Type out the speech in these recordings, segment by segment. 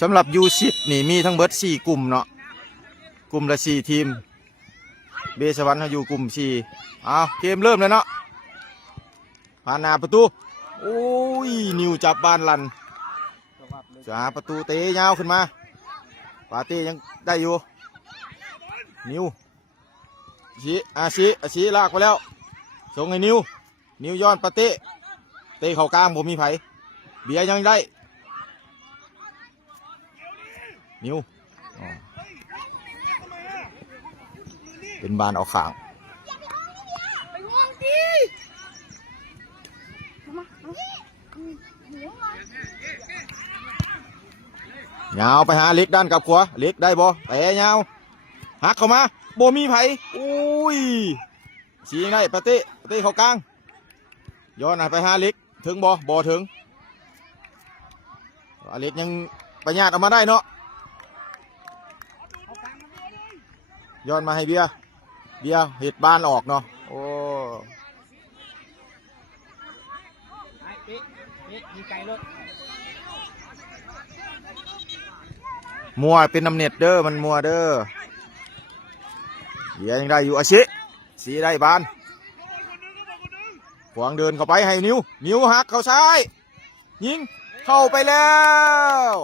สำหรับ U10 นี่มีทั้งเบิด4กลุ่มเนาะกลุ่มละ4ทีมเบสวรรค์อยู่กลุ่ม4เอาเกมเริ่มเลยเนาะผ่านหน้าประตูโอ้ยนิวจับบานลันจะหาประตูเตะยาวขึ้นมาปาเต้ยังได้อยู่นิวอาชีลากไปแล้วส่งให้นิวย้อนปาเต้เตะเข่ากลางผมมีไผเบียร์ยังได้นิวเป็นบานออกข้างยาวไปหาเล็กด้านกับขวาเล็กได้บ่แต่ยาวหักเข้ามาโบมีไผอุ้ยชี้ได้ปาเต้เข้ากลางย้อนไปหาเล็กถึงบ่ถึงเล็กยังประหยัดออกมาได้เนาะย้อนมาให้เบียร์เห็ดบานออกเนาะโอ้มัวเป็นน้ำเน็ตเด้อมันมัวเด้อเบียร์ยังได้อยู่อาชิสีได้บานขวางเดินเข้าไปให้นิ้วหักเข้าซ้ายยิงเข้าไปแล้ว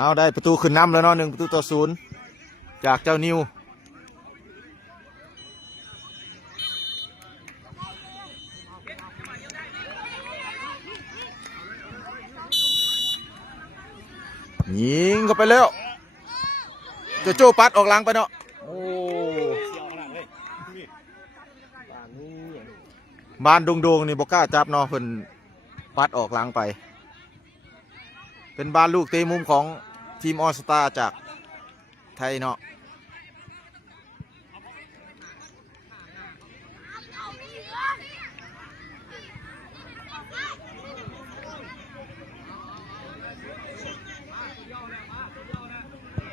เอาได้ประตูขึ้นนำแล้วเนาะ1-0จากเจ้านิวยิงเข้าไปแล้วโจ้ปัดออกหลังไปเนาะโอ้บ้านดงนี่บอกกล้าจับเนาะเพิ่นปัดออกหลังไปเป็นบ้านลูกเตะมุมของทีมออสตาจากไทยเนาะ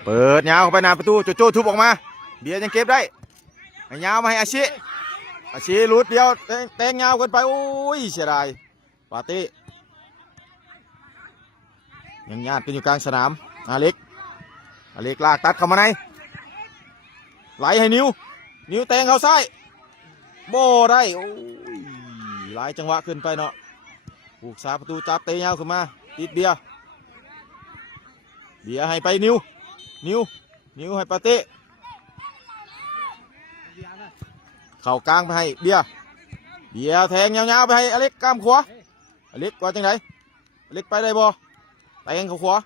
เปิดยาวเข้าไปหน้าประตูโจ้ทุบออกมาเบียร์ยังเก็บได้ให้ยาวมาให้อาชีลุดเดียวแตงยาวเกินไปโอ้ยเสียดายปาเต้ยังญาติกันอยู่กลางสนามอเล็กลากตัดเข้ามาในไหลให้นิ้วแตงเข้าซ้ายโบได้โอ้ยหลายจังหวะขึ้นไปเนาะผูกสาประตูจับเตะยาวขึ้นมาติดเบียร์ให้ไปนิ้วให้ปาเต้เข่ากลางไปให้เบียร์แทงยาวๆไปให้อเล็กกล้ามขวาอเล็กว่าจังไงอเล็กไปได้บ่แทงเขาขวา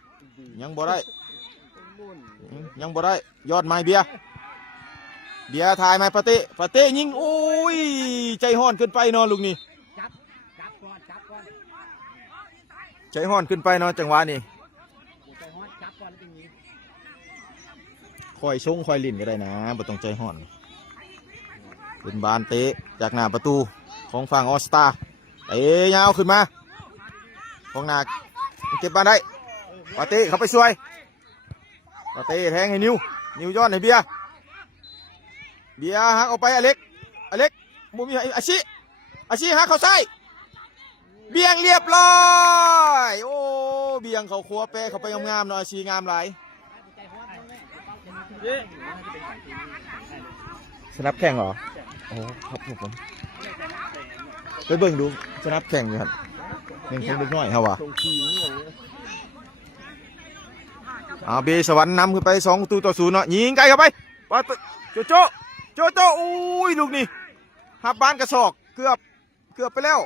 ยังบ่ได้ยอดไม้เบียร์ถ่ายไม้ปาเต้ยิงโอ้ยใจห้อนขึ้นไปนอนลูกนี่ใจห้อนขึ้นไปนอนจังหวะนี้คอยชงคอยลิ่นก็ได้นะบ่ต้องใจห้อนเป็นบานเตะจากหน้าประตูของฝั่งออสตาเตะยาวขึ้นมาของหน้าเก็บบานได้ปาเต้เข้าไปช่วยปาเต้แทงให้นิวย้อนให้เบียร์หักออกไปอเล็กมุมมีอาชีหักเข้าซ้ายเบียงเรียบร้อยโอ้เบียงเขาครัวเป้เขาไปงามๆหน่อยอาชีงามหลายสนับแข่งเหรอโอ้ครับผมไปเบิ่งดูสนับแข่งอยู่ครับยังคงเล็กน้อยครับวะเบสวรรค์นำขึ้นไป2-0เนาะยิงไกลเข้าไปว่าโจอุ้ยลูกนี่หับบานกระสอกเกือบไปแล้ว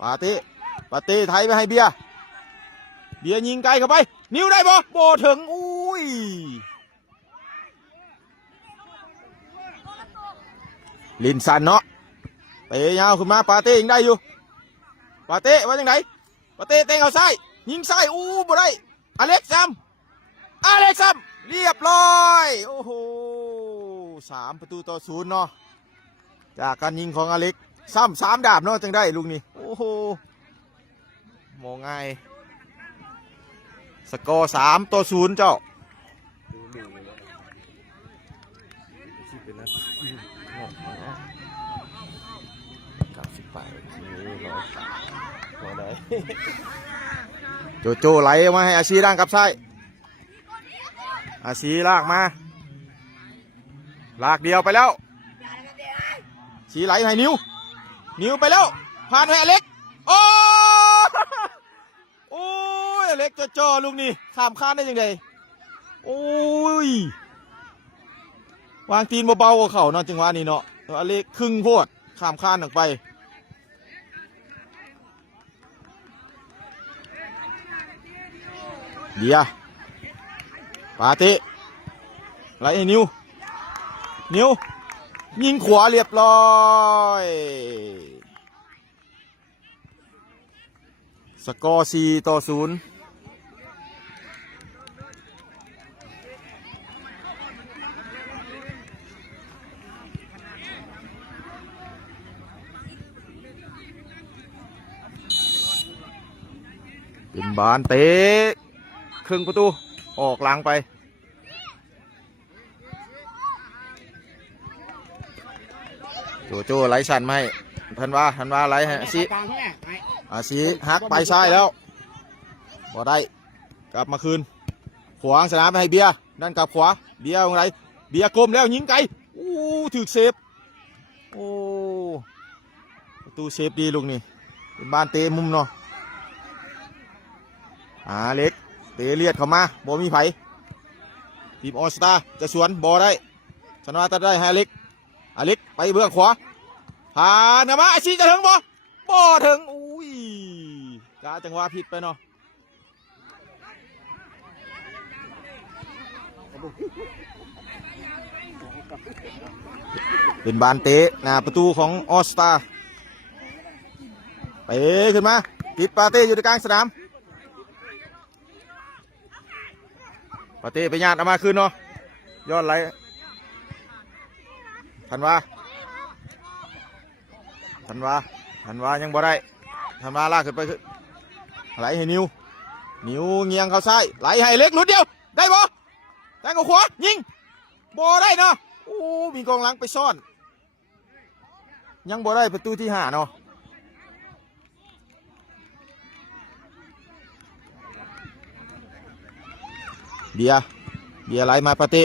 ปาเต้ไทยไปให้เบียร์ยิงไกลเข้าไปนิ้วได้บ่โบถึงอุ้ยลินสันเนาะเตะยาวขึ้นมาปาเต้ยังได้อยู่ปาเต้ว่าจังไงปาเต้เตะเอาซ้ายยิงซ้ายอู้บ่ได้อเล็กซัมเรียบร้อยโอ้โห3-0เนาะจากการยิงของอเล็กซ้ำ3 ดาบเนาะจังได้ลูกนี้โอ้โหมองง่ายสกอร์3-0เจ้า ส หัวไหน โจไหลมาให้อาชีด้านกับซ้ายอาชีลากมาลากเดียวไปแล้วชีไหลให้นิ้วไปแล้วผ่านให้อเล็กโอ้โอ้ยอเล็กจ่อลูกนี่ข้ามข้านได้ยังไงโอ้ยวางตีนเบาๆกับเขาเนาะจังหวะนี้เนาะอเล็กครึ่งโพดข้ามข้านออกไปเดียปาติไหลให้นิ้วยิงขวาเรียบร้อยสกอร์4-0เป็นบานเตะครึ่งประตูออกหลังไปโจไหลสั่นมาให้ทันว่าไหลให้อาชีฮักไปซ้ายแล้วบ่ได้กลับมาคืนขวางสนามไปให้เบียร์ด้านกลับขวาเบียร์อะไรเบียร์กลมแล้วยิงไกลอู้ถึกเซฟโอ้ประตูเซฟดีลูกนี่เป็นบ้านเตะมุมเนาะเล็กเตะเลียดเข้ามาบ่มีไผทีมออสตาจะสวนบ่ได้ชนะตัดได้ให้อเล็กไปเบื้องขวาผ่านมาอาชีจะถึงบ่ถึงอุ้ยกาจังหวะผิดไปเนาะเป็นบานเตะหน้าประตูของออสตาไปขึ้นมาติดปาเต้อยู่ในกลางสนามปาเต้ไปญาติเอามาคืนเนาะยอดไหลทันว่ายังบ่ได้ทันว่าลากขึ้นไปขึ้นไหลให้นิ้วเงียงเข้าซ้ายไหลให้เล็กหลุดเดียวได้บ่แต่กับขวายิงบ่ได้เนาะโอ้มีกองหลังไปซ่อนยังบ่ได้ประตูที่5เนาะเบียร์ไหลมาปาเต้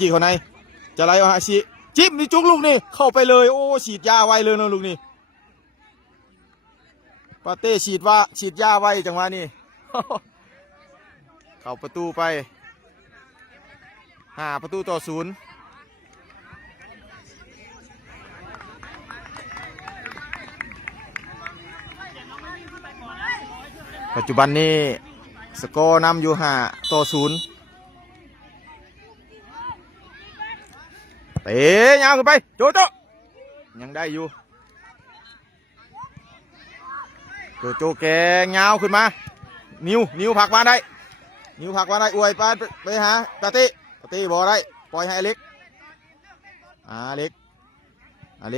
จี้เขาในจะไหลเอาฮาชิจิ้มนี่จุกลูกนี่เข้าไปเลยโอ้ฉีดยาไวเลยนะลูกนี่ปาเต้ฉีดยาไวจังหวะนี้ เข้าประตูไป5-0ปัจจุบันนี้สกอร์นำอยู่5-0เตะยาวขึ้นไปโจยังได้อยู่โจแกงยาวขึ้นมานิ้วผักมาได้อวยไปหาปาเต้บอได้ปล่อยให้อเล็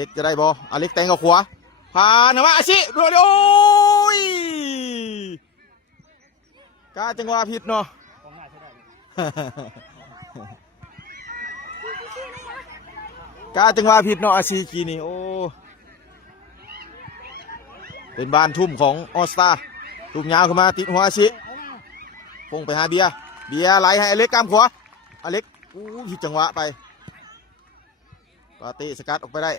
กจะได้บออเล็กแต่งกับขวาผ่านมาอาชิดูดิโอ้ยกาจังหวะผิดเนาะ กาจังหวะผิดเนาะอาชีกีนี่โอ้เป็นบานทุ่มของออสตาทุ่มยาวขึ้นมาติดหัวอาชีพงไปหาเบียร์ไหลให้อเล็กกำขวาอเล็กผิดจังหวะไปปาเต้สกัดออกไปได้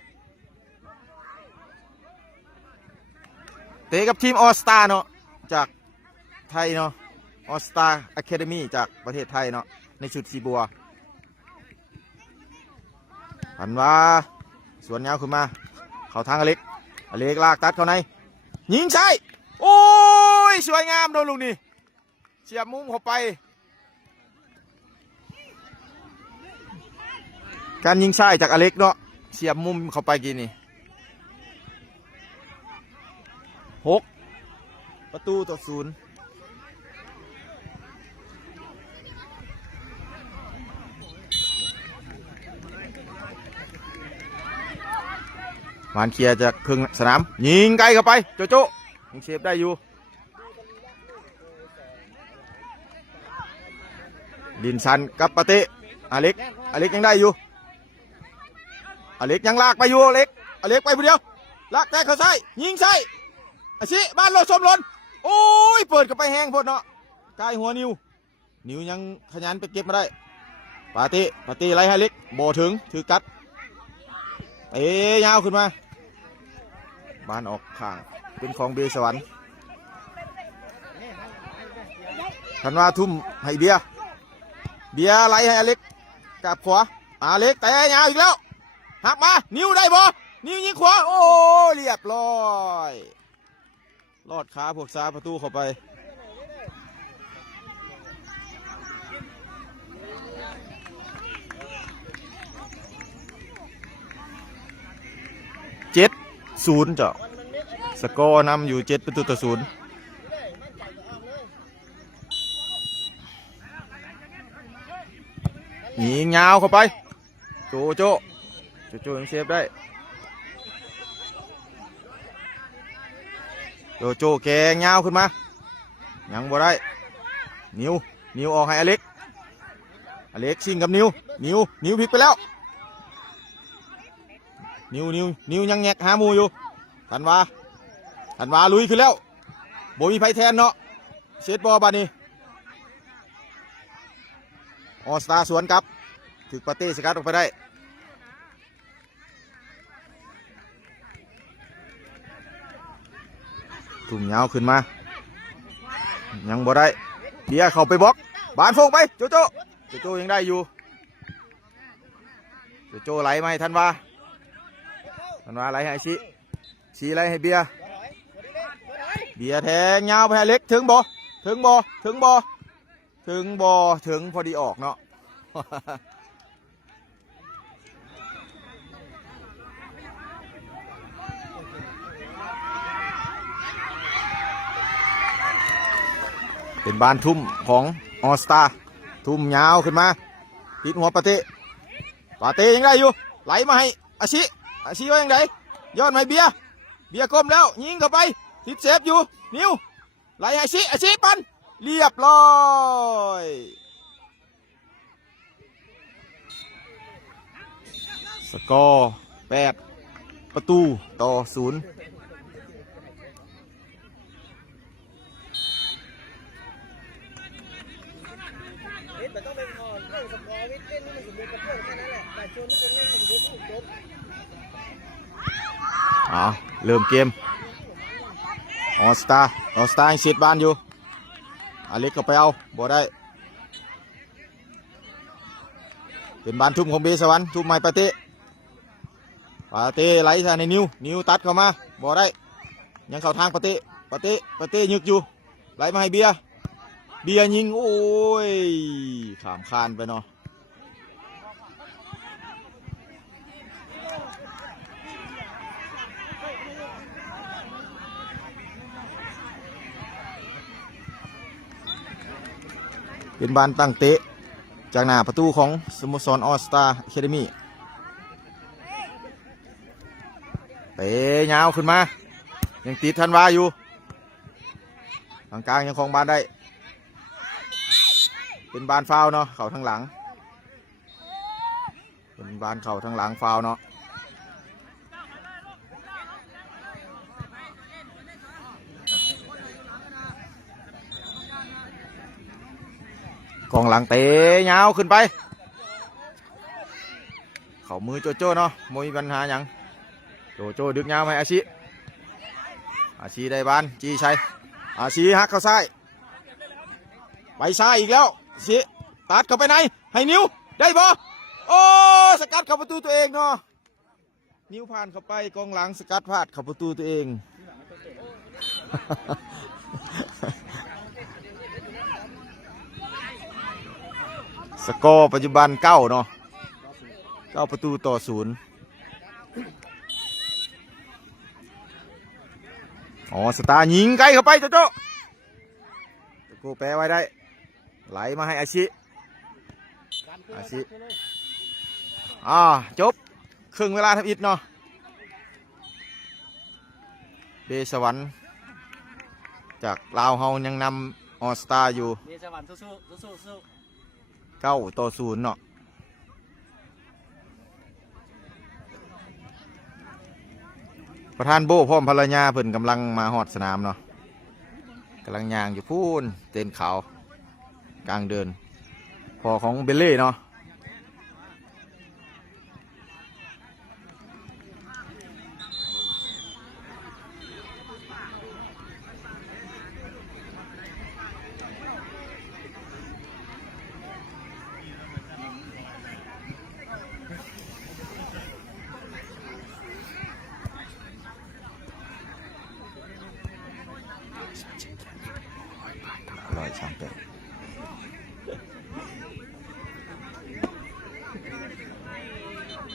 เตะกับทีมออสตาเนาะจากไทยเนาะออสตาอะคาเดมี่จากประเทศไทยเนาะในชุดสีบัวหันว่าสวนยาวขึ้นมาเข้าทางอเล็กลากตัดเข้าในยิงใช่โอ้ยสวยงามโดนลูกนี่เสียบมุมเข้าไปการยิงใช่จากอเล็กเนาะเสียบมุมเข้าไปกี่นี่6-0วานเคลียร์จากครึ่งสนามยิงไกลเข้าไปโจยังเซฟได้อยู่ดินสันกับปาเต้อเล็กยังได้อยู่อเล็กยังลากไปอยู่อเล็กไปผู้เดียว ลักแต่เขาใส่ยิงใส่อาชิบ้านเราชมหล่นโอ้ยเปิดกับไปแห้งพดเนาะกายหัวนิวยังขยันไปเก็บมาได้ปาตี้ไล่ให้เล็กโบถึงถือกัดยาวขึ้นมาบ้านออกข้างเป็นของเบสวรรค์ทันว่าทุ่มให้เบียร์ไล่ให้อเล็กกับขวาอเล็กแต่ยาวอีกแล้วหักมานิวได้บ่นิวยิงขวาโอ้เรียบร้อยลอดขาพวกซาประตูเข้าไป7-0จ้ะสกอร์นำอยู่7-0ยิงยาวเข้าไปโจยังเซฟได้โจแกงยาวขึ้นมายังบ่ได้นิวออกให้อเล็กซิงกับนิวพลิกไปแล้วนิวยังแงกหามูอยู่ทันวาลุยขึ้นแล้วโบมีไฟแทนเนาะเซตบอลบานี้ออสตาสวนกับถึกปาเต้สกัดออกไปได้ทุ่มยาวขึ้นมายังบ่ได้เบียร์เข้าไปบล็อกบานฟงไปโจยังได้อยู่โจไหลมาให้ทันวาไหลให้ชีไหลให้เบียร์แทงยาวไปให้เล็กถึงบ่ถึงพอดีออกเนาะ เป็นบานทุ่มของออสตาทุ่มยาวขึ้นมาติดหัวปาเต้ยังได้อยู่ไหลมาให้อาชิว่ายังไงย้อนมาเบียร์ก้มแล้วยิงเข้าไปติดเซฟอยู่นิวไหลให้อาชิปันเรียบร้อยสกอร์8-0เริ่มเกมออสตายังเสียดบ้านอยู่อเล็กก็ไปเอาบ่ได้เป็นบ้านทุ่มของเบสวรรค์ทุ่มไม้ปาเต้ไหลใส่ในนิวตัดเข้ามาบ่ได้ยังเข้าทางปาเต้ยึกอยู่ไหลมาให้เบียร์ยิงโอ้ยขามคานไปเนาะเป็นบานตั้งเตะจากหน้าประตูของสโมสรออสตาอะคาเดมี่เตะยาวขึ้นมายังติดทันวาอยู่ทางกลางยังคงบานได้เป็นบานฟาวเนาะเข่าทางหลังเป็นบานเข่าทางหลังฟาวเนาะกองหลังเตะยาวขึ้นไปเข่ามือโจเนาะไม่มีปัญหาอย่างโจดึกยาวให้อาชีได้บานจีชัยอาชีฮักเข้าซ้ายไปซ้ายอีกแล้วตัดเข้าไปไหนให้นิวได้บ่โอ้สกัดเข้าประตูตัวเองเนาะนิวผ่านเข้าไปกองหลังสกัดพลาดเข้าประตูตัวเอง สกอร์ปัจจุบัน9เนาะ9-0อ๋อสตาร์ยิงไกลเข้าไปโจกูแปลไว้ได้ไหลมาให้อาชิจบครึ่งเวลาทำอิฐเนาะเบสวรรค์จากลาวเฮายังนำออสตาอยู่เบสวรรค์สู้9-0เนาะ ประธานโบพร้อมภรรยาเพิ่นกำลังมาฮอดสนามเนาะกำลังย่างอยู่พูนเต้นเขากลางเดินพอของเบลเล่เนาะ138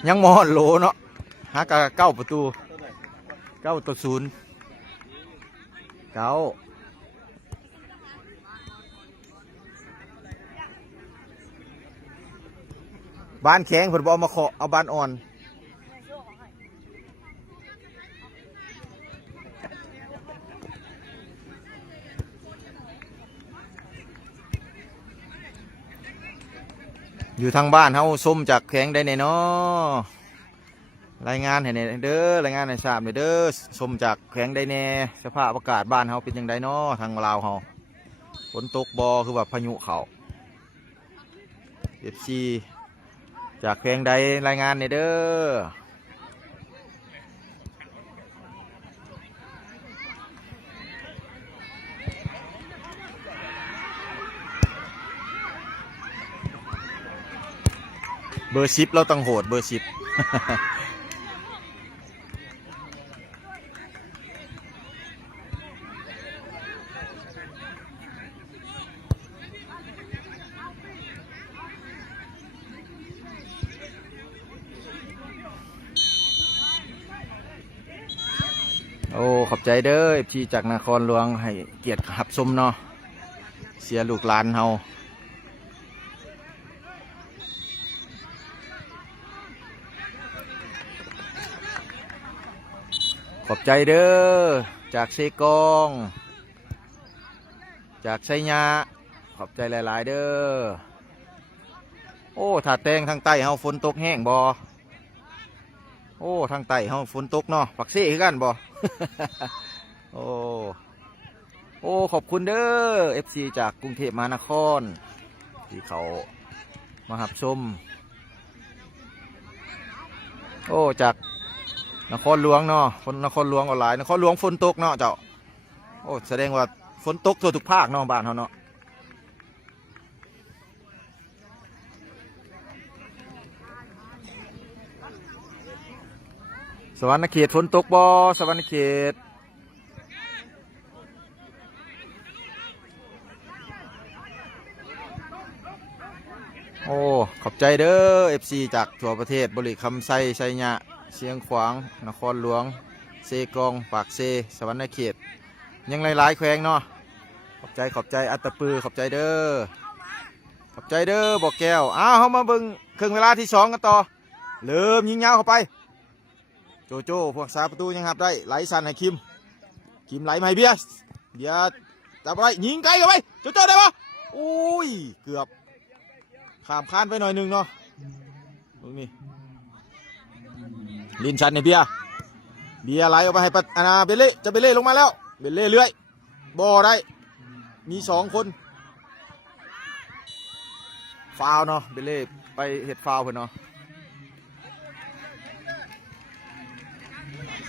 ยังมอดโหลเนาะฮะกะ9 ประตู9-0เก้าบ้านแข็งเพิ่นบ่เอามาเคาะเอาบ้านอ่อนอยู่ทางบ้านเฮาส้มจากแข็งได้แน่เนาะรายงานให้แน่เด้อรายงานให้ทราบเด้อส้มจากแข็งได้แน่สภาพอากาศบ้านเฮาเป็นจังไดเนาะทางลาวเฮาฝนตกบ่คือแบบพายุเข้า FC จากแข็งใดรายงานให้เด้อเบอร์10เราต้องโหดเบอร์10 โอ้ขอบใจเด้อFCจากนครหลวงให้เกียรติหับชมเนาะเสียลูกหลานเฮาขอบใจเด้อจากเซกองจากไชยาขอบใจหลายๆเด้อโอ้ถ้าแตงทางใต้เฮาฝนตกแห้งบ่โอ้ทางใต้เฮาฝนตกเนาะปักเซ่คือกันบ่ โอ้โอ้ขอบคุณเด้อ FC จากกรุงเทพมหานครที่เขามาหับชมโอ้จากนครหลวงเนาะคนนครหลวงออนไลน์นครหลวงฝนตกเนาะเจ้าโอ้แสดงว่าฝนตกทั่วทุกภาคเนาะบ้านเขาเนาะสวรรณเขตฝนตกบ่สวรรณเขตโอ้ขอบใจเด้อ FC จากทั่วประเทศบริคำไซไชยะเชียงขวางนครหลวงเซกองปากเซสวรรณเขตยังหลายๆแขวงเนาะขอบใจอัตตปือขอบใจเด้อขอบใจเด้อบอกแก้วอ้าวเขามาเบิ่งครึ่งเวลาที่2กันต่อเริ่มยิงยาวเข้าไปโจโจ้พวกสาประตูยังหับได้ไหลสันให้คิมไหลมาให้เบียร์จับอะไรยิงไกลเข้าไปโจโจ้ได้ปะอุ้ยเกือบข้ามคานไปหน่อยหนึ่งเนาะตรงนี้ลินชันในเบียร์ไหลออกไปให้ปัตนาเบลเล่จะเบลเล่ลงมาแล้วเบลเล่เลื้อยบ่ได้มี2 คนฟาวเนาะเบลเล่ไปเห็ดฟาวเพื่อนเนาะ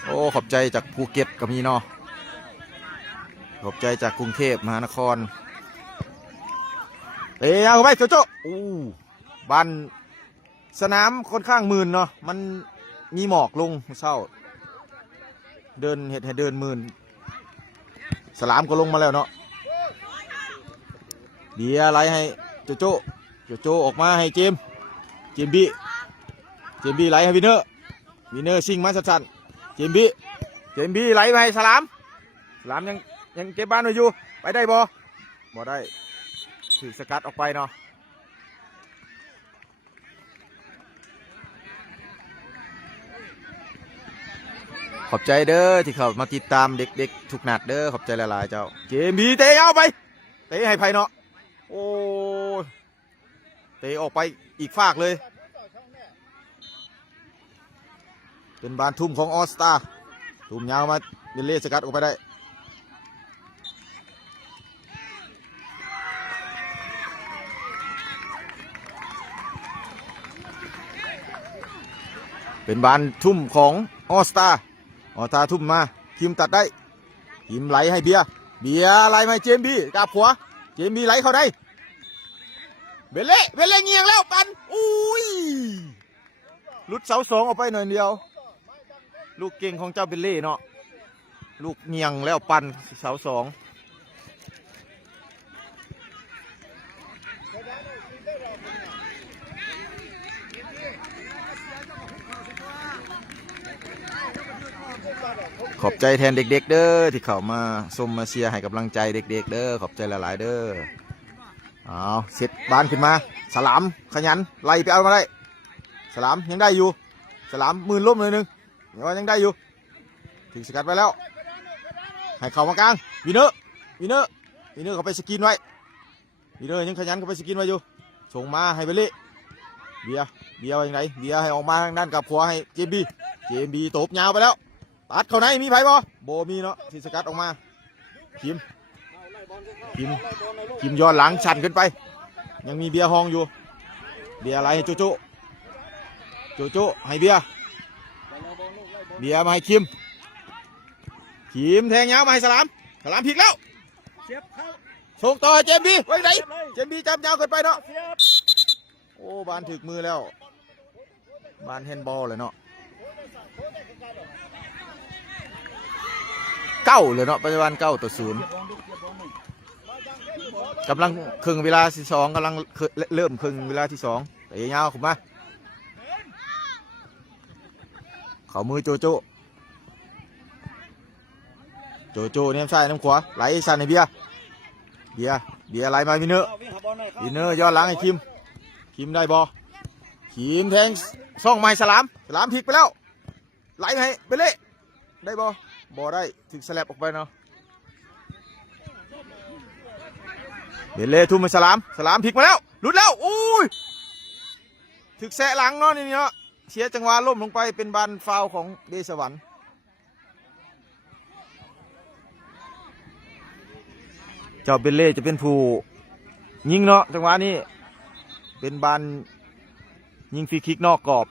โอ้ขอบใจจากภูเก็ตกับมีเนาะขอบใจจากกรุงเทพมหานครเตะเอาไปโจโจ้อู้บ้านสนามค่อนข้างมื่นเนาะมันมีหมอกลงเศร้าเดินเห็ดให้เดินมื่นสลามก็ลงมาแล้วเนาะเบียร์อะไรให้โจโจ้ออกมาให้เจมบี้ไหลให้วินเนอร์ซิงมาสั้นๆเจมบี้ไหลไปให้สลามยังเก็บบ้านไว้อยู่ไปได้บ่ได้ถือสกัดออกไปเนาะขอบใจเด้อที่เขามาติดตามเด็กๆทุกนัดเด้อขอบใจหลายๆเจ้าเจมบีเตะเอาไปเตะให้ไพเนาะโอ้เตะออกไปอีกฝากเลยเป็นบานทุ่มของออสตา ตุ่มยาวมาเบลเล่สกัดออกไปได้เป็นบานทุ่มของออสตาทุ่มมาคิมตัดได้คิมไหลให้เบียร์ไหลมาเจมบีกาบขวาเจมบีไหลเข้าได้เบลเล่เงียงแล้วปันอุ้ยหลุดเสา2ออกไปหน่อยเดียวลูกเก่งของเจ้าเบลเล่เนาะลูกเงียงแล้วปันเสา2ขอบใจแทนเด็กๆเด้อที่เข้ามาชมมาเชียร์ให้กำลังใจเด็กๆเด้อขอบใจหลายๆเด้อเอาเสร็จบานขึ้นมาสลามขยันไล่ไปเอามาได้สลามยังได้อยู่สลามมือล้มเลยนึงยังได้อยู่ถึงสกัดไปแล้วให้เข้ามากลางวินเนอร์เขาไปสกินไว้วินเนอร์ยังขยันเขาไปสกินไว้อยู่ส่งมาให้เบลลี่เบียร์ยังไงเบียร์ให้ออกมาทางด้านกับขวาให้เจมบีตบยาวไปแล้วตัดเข้าในมีไผ่บ่มีเนาะที่สกัดออกมาคิมย้อนหลังชันขึ้นไปยังมีเบียร์ห้องอยู่เบียร์อะไรให้โจโจให้เบียร์มาให้คิมแทงยาวมาให้สลามพลิกแล้วส่งต่อเจมบีไว้ไหนเจมบีจับยาวเกินไปเนาะโอ้บานถึกมือแล้วบานแฮนด์บอลเลยเนาะเลยเนาะปัจจุบัน9-0กำลังครึ่งเวลาที่2กำลังเริ่มครึ่งเวลาที่2แต่ยาวๆขุมมาเขามือโจโจเนี่ยใช่น้ำขวาไหลชันให้เบียร์ไหลมาวินเนอร์ย้อนหลังให้คิมได้บอคิมแทงซ่องไม้สลามพลิกไปแล้วไหลให้เบลเล่ได้บอได้ถึงสแลบออกไปเนาะเบลเล่ทุ่มมาสลามพลิกมาแล้วหลุดแล้วอุ้ยถึกแสะหลังเนาะนี่เนาะเสียจังหวะล้มลงไปเป็นบานฟาวของเดชสวรรค์เจ้าเบลเล่จะเป็นผู้ยิงเนาะจังหวะนี้เป็นบานยิงฟรีคิกนอกกรอบ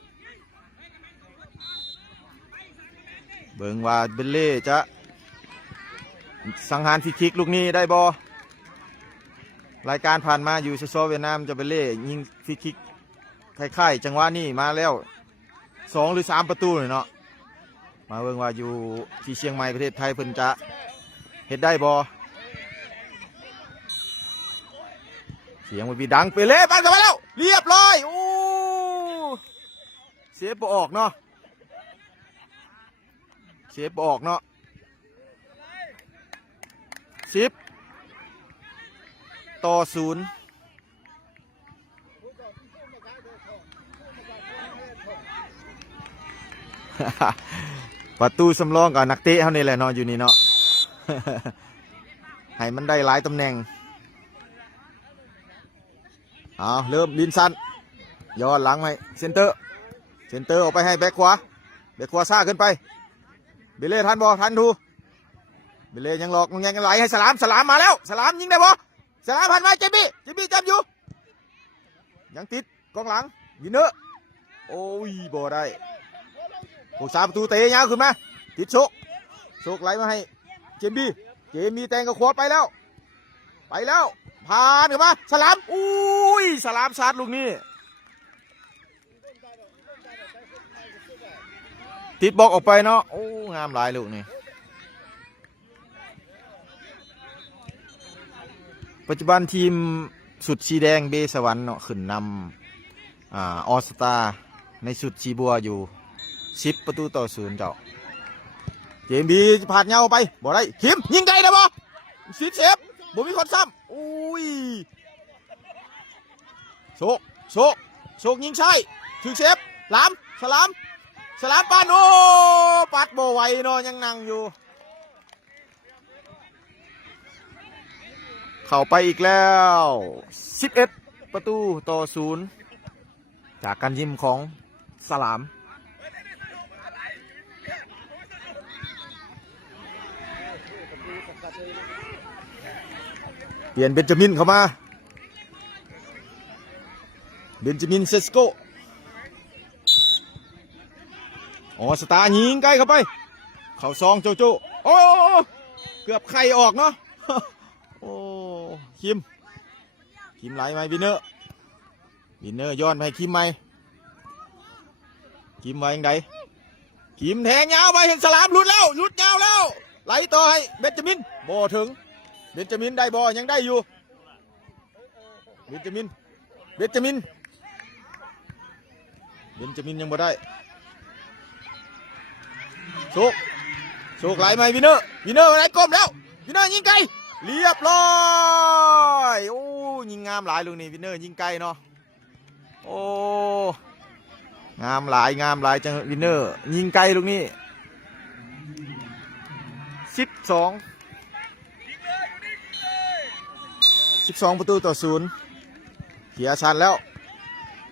เบิ่งว่าเบลเล่จะสังหารฟรีคิกลูกนี้ได้บอรายการผ่านมาอยู่ซอเวียดนามจะเบลเล่ยิงฟรีคิกคล้ายๆจังหวะนี้มาแล้ว2 หรือ 3 ประตูเลยเนาะมาเบิ่งว่าอยู่ที่เชียงใหม่ประเทศไทยเพิ่นจะเฮ็ดได้บอเสียงมันบีดังเปเล่ปันเข้าไปแล้วเรียบร้อยโอ้เซฟบ่ออกเนาะ10 ต่อ 0ประตูสำรองกับนักเตะเท่านี้แหละเนาะอยู่นี่เนาะ ให้มันได้หลายตำแหน่งเริ่มลินซันย้อนหลังให้เซนเตอร์ออกไปให้แบ็คขวาซ่าขึ้นไปเบลเล่ทันทูเบลเล่ยังหลอกยังไหลให้สลามมาแล้วสลามยิงได้สลามผ่านมาเจบี้จับอยู่ยังติดกองหลังวินเนอร์โอ้ยบ่ได้ผู้สาประตูเตะยาวขึ้นมาติดโชคไหลมาให้เจมี่แตงกับขวาไปแล้วผ่านเข้ามาสลามอุ้ยสลามชาร์จลูกนี้ติดบล็อกออกไปเนาะโอ้งามหลายลูกนี่ปัจจุบันทีมสุดสีแดงเบสวรรค์เนาะขึ้นนำออสตาในสุดชีบัวอยู่10 ประตูต่อ 0เจ้าเจมบีผ่านเงาไปบ่ได้คิมยิงไกลนะบ่สิเซฟบ่มีคนซ้ำอุ้ยโชคยิงใช่ถึงเซฟสลามปานโอปัดบ่ไหวเนาะยังนั่งอยู่เข้าไปอีกแล้ว11 ประตูต่อ 0จากการยิงของสลาม เปลี่ยนเบนจามินเข้ามาเบนจามินเซสโกอ๋อสตาร์ยิงใกล้เข้าไปเข้าซองโจโจโอ้เกือบไข่ออกเนาะโอ้คิมไหลไหมวินเนอร์ย้อนไปคิมไหมคิมไว้ยังไงคิมแทงยาวไปเห็นสลามหลุดแล้วหลุดยาวแล้วไหลต่อให้เบนจามินโบถึงเบนจามินได้บอยังได้อยู่เบนจามินยังบ่ได้โชคไหลไหมวินเนอร์ไหลก้มแล้ววินเนอร์ยิงไกลเรียบร้อยโอ้ยิงงามหลายลูกนี้วินเนอร์ยิงไกลเนาะโอ้งามหลายจังวินเนอร์ยิงไกลลูกนี้12ประตูต่อ0เขียชันแล้ว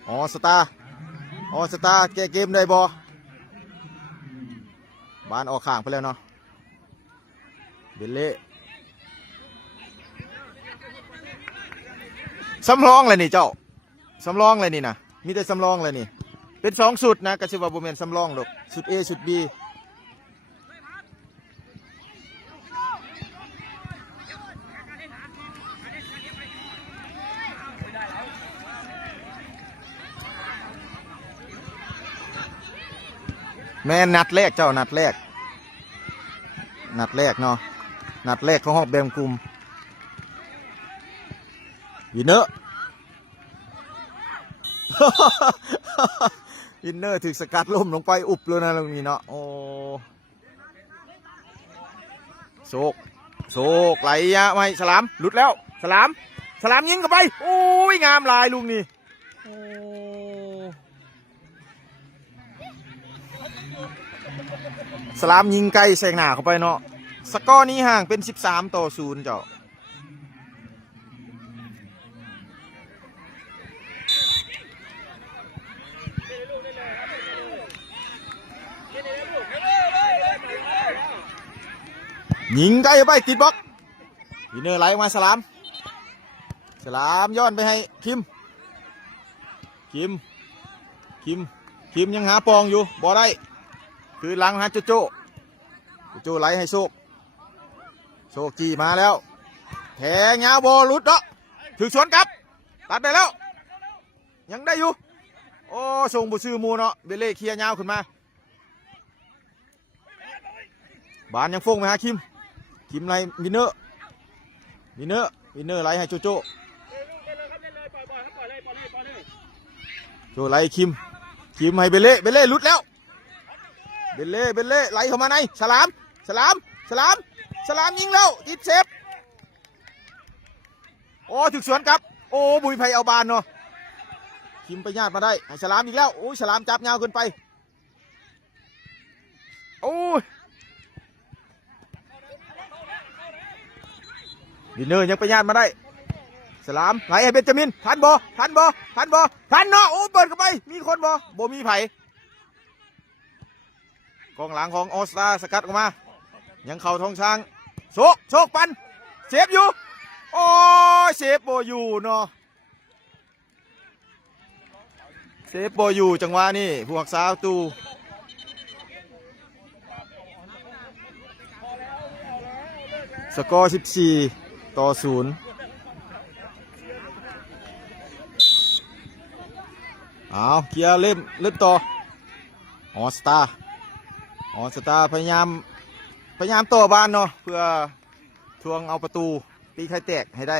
อ๋อสตาร์แก้เกมได้บอบานออกข้างไปแล้วเนาะเบลเล่สำรองเลยนี่เจ้าสำรองเลยนี่นะมีแต่สำรองเลยนี่เป็น2สุดนะกระชิบว่าโบเมนสำรองหรอกสุด A สุด B แม่นัดแรกเจ้านัดแรกเนาะนัดแรกของห้องแบมกลุ่มวินเนอร์ วินเนอร์ถึกสกัดล่มลงไปอุบเลยนะตรงนี้เนาะโอ้โศกไหลยะไม่สลามหลุดแล้วสลามยิงเข้าไปโอ้ยงามลายลุงนี่สลามยิงไกลแซงหน้าเข้าไปเนาะสกอร์นี้ห่างเป็น13ต่อ0เจ้ายิงไกลไปติดบล็อกวินเนอร์ไหลมาสลามย้อนไปให้คิมยังหาปองอยู่บอได้คือหลังหาโจไหลให้โชคจีมาแล้วแทงยาวบอลลุดเนาะถือสวนกลับตัดไปแล้วยังได้อยู่โอ้ส่งบุษือมูเนาะเบเล่เคลียร์ยาวขึ้นมาบานยังฟงไปหาคิมไรวินเนอร์ไหลให้โจไหลคิมให้เบเล่ลุดแล้วเบเล่ไหลเข้ามาในสลามยิงแล้วติดเซฟโอ้ถึกสวนครับโอ้บุญไพเอาบานเนาะคิมไปญาติมาได้ให้สลามอีกแล้วโอ้สลามจับยาวเกินไปโอ้วินเนอร์ยังไปญาติมาได้สลามไหลให้เบนจามินทันบอเนาะโอ้เปิดเข้าไปมีคนบอมีไผ่กองหลังของออสตาสกัดออกมายังเข่าทองช้างโชคปันเซฟอยู่โอ้เซฟโบอยู่เนาะเซฟโบอยู่จังหวะนี่พวกสาวตูสกอร์14ต่อ0เอาเคลียร์เล่นต่อออสตาพยายามต่อบานเนาะเพื่อทวงเอาประตูตีไข่แตกให้ได้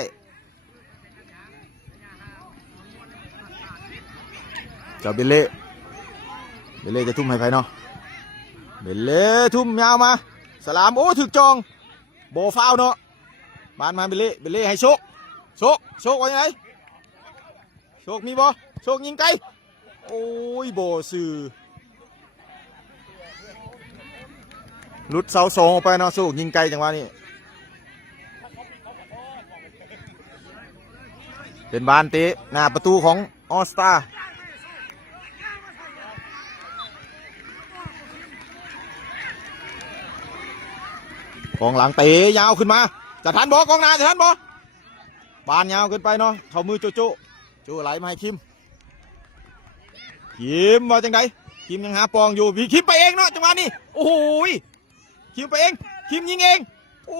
เจ้าเบลเล่จะทุ่มให้ไผเนาะเบลเล่ทุ่มยาวมาสลามโอ้ถึกจองโบฟาวเนาะบานมาเบลเล่ให้โชคว่ายังไงโชคมีบอโชคยิงไกลโอ้ยโบสื่อหลุดเสา2ออกไปเนาะสู้ยิงไกลจังหวะนี้เป็นบานเตะหน้าประตูของออสตากองหลังเตะยาวขึ้นมาจะทันบอกองหน้าจะทันบอ บานยาวเกินไปเนาะเข้ามือโจโจโจไหลมาให้คิมว่าจังไดคิมยังหาปองอยู่วีคิมไปเองเนาะจังหวะนี้โอ้โหคิมไปเองคิมยิงเองโอ้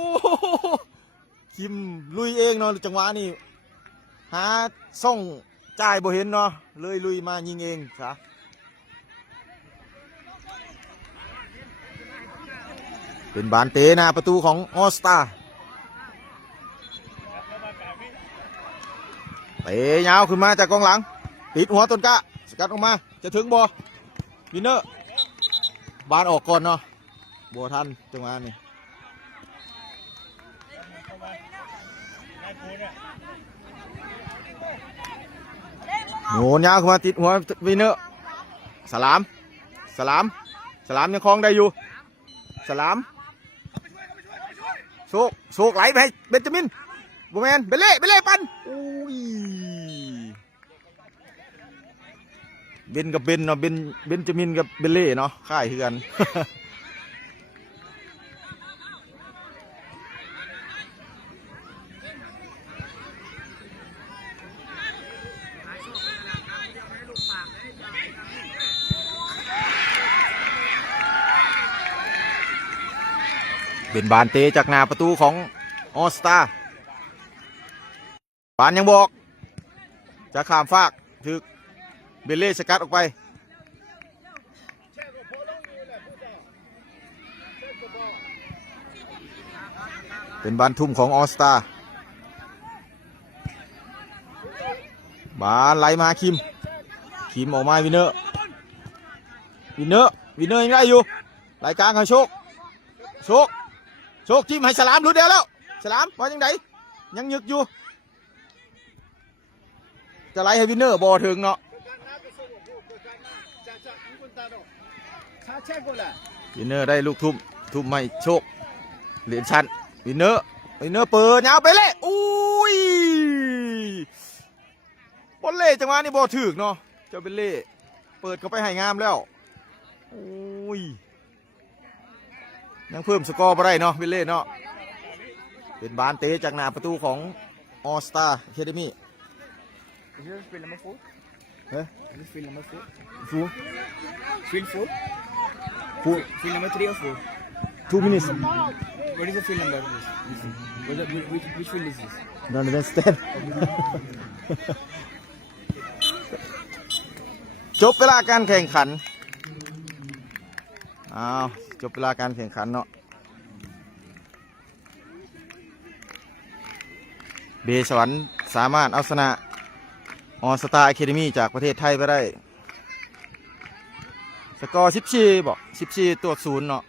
คิมลุยเองเนาะจังหวะนี้หาซ่องจ่ายบ่เห็นเนาะเลยลุยมายิงเองซะเป็นบานเตะนะประตูของออสตาเตะยาวขึ้นมาจากกองหลังติดหัวต้นกะสกัดออกมาจะถึงบอวินเนอร์บานออกก่อนเนาะบัวทันจังหวะนี้โหนยาวขึ้นมาติดหัววินเนอร์สลามยังคล้องได้อยู่สลามโชคไหลไปให้เบนจามินโบแมนเบเล่ปันอุ้ยเบนกับเบนเนาะเบนจามินกับเบเล่เนาะค่ายคือกัน เป็นบานเตะจากหน้าประตูของออสตาบานยังบอกจะข้ามฟากถึกเบลเล่สกัดออกไปเป็นบานทุ่มของออสตาบานไหลมาคิมออกมาวินเนอร์ยังได้อยู่ไหลกลางให้โชคทีมให้สลามรู้เดียวแล้วสลามว่ายังไงยังยึกอยู่จะไล่ให้วินเนอร์บอถึงเนาะวินเนอร์ได้ลูกทุ่มไม่โชคเหรียญชั้นวินเนอร์เปิดยาวไปเลยอุ้ยบอลเล่จังหวะนี้บอถึกเนาะเจ้าเบลเล่เปิดเข้าไปให้งามแล้วอุ้ยยังเพิ่มสกอร์ไปได้เนาะวิลเล่เนาะเป็นบานเตะจากหน้าประตูของออสตาอะคาเดมี่Field number 4. ฟู Field 4. ฟู Field number 3 or 4. 2 minutes What is the field number? Which field is this? don't understand จบเวลาการแข่งขันอ้าวจบเวลาการแข่งขันเนาะเบสวรรค์สามารถเอาชนะออสตาอะคาเดมี่จากประเทศไทยไปได้สกอร์14 บอก 14-0 เนาะ